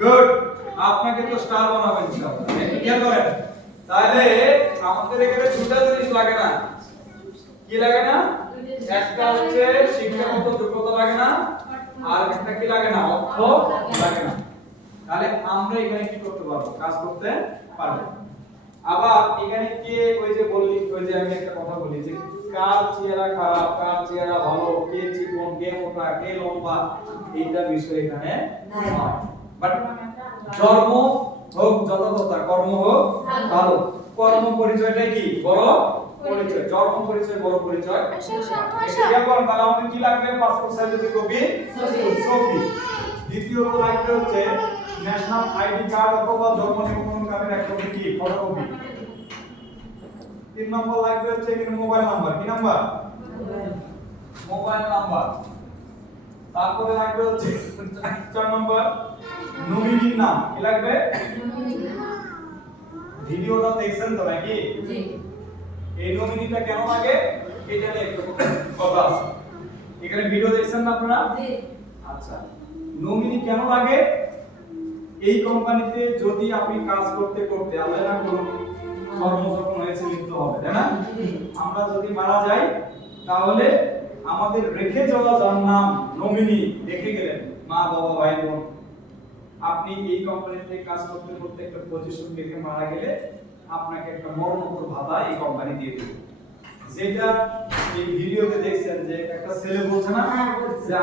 Good, আপনাকে তো star বানাবেন ইনশাআল্লাহ। একটু খেয়াল করেন, তাহলে আমাদের এখানে দুটো জিনিস লাগে না, কি লাগে না? একটা হচ্ছে শিক্ষাগত যোগ্যতা লাগে না, আর একটা কি লাগে না? অর্থ লাগে না। তাহলে আমরা এখানে কি করতে পারবো? কাজ করতে পারবো। আবার এখানে কে, ওই যে বললি, ওই যে আমি একটা কথা বলি যে কার চেহারা খারাপ, কার চেহারা ভালো, কে চিকন, কে মোটা, কে লম্বা, এইটা বিষয় এখানে নয়। বাট জন্ম হোক যথাযথ, কর্ম হোক ভালো। কর্ম পরিচয়টাই কি? বড় পরিচয়। জন্ম পরিচয় বড় পরিচয়। এটা কোন, তাহলে আমাদের কি লাগবে? পাসপোর্ট সাইজের কপি, ছবি। দ্বিতীয়ত লাগবে হচ্ছে ন্যাশনাল আইডি কার্ড অথবা জন্ম নিবন্ধন কার্ডের এক কপি, কি ফটোকপি। 3 নম্বর লাগবে হচ্ছে এখানে মোবাইল নাম্বার। কি নাম্বার? Mobile number. তারপরে লাগবে হচ্ছে 4 নম্বর নমিনির নাম। কি লাগবে? ভিডিওটা দেখছেন তো নাকি? জি। এই নমিনিটা কেন লাগে এটা নিয়ে একটু কথা আছে। এখানে ভিডিও দেখছেন না আপনারা? জি। আচ্ছা, নমিনি কেন লাগে? এই কোম্পানিতে যদি আপনি কাজ করতে করতে আল্লাহ না করুন কর্ম যখন হয়েছে মৃত্যু হবে, তাই না? আমরা যদি মারা যাই তাহলে আমাদের রেখে যাওয়া যার নাম নমিনি রেখে গেলেন, মা বাবা ভাই বোন, আপনি এই কোম্পানিতে কাজ করতে করতে একটা পজিশন রেখে মারা গেলে আপনাকে একটা মরণোত্তর ভাতা এই কোম্পানি দিয়ে দেবে। যেটা এই ভিডিওতে দেখছেন যে একটা ছেলে বলছে না যে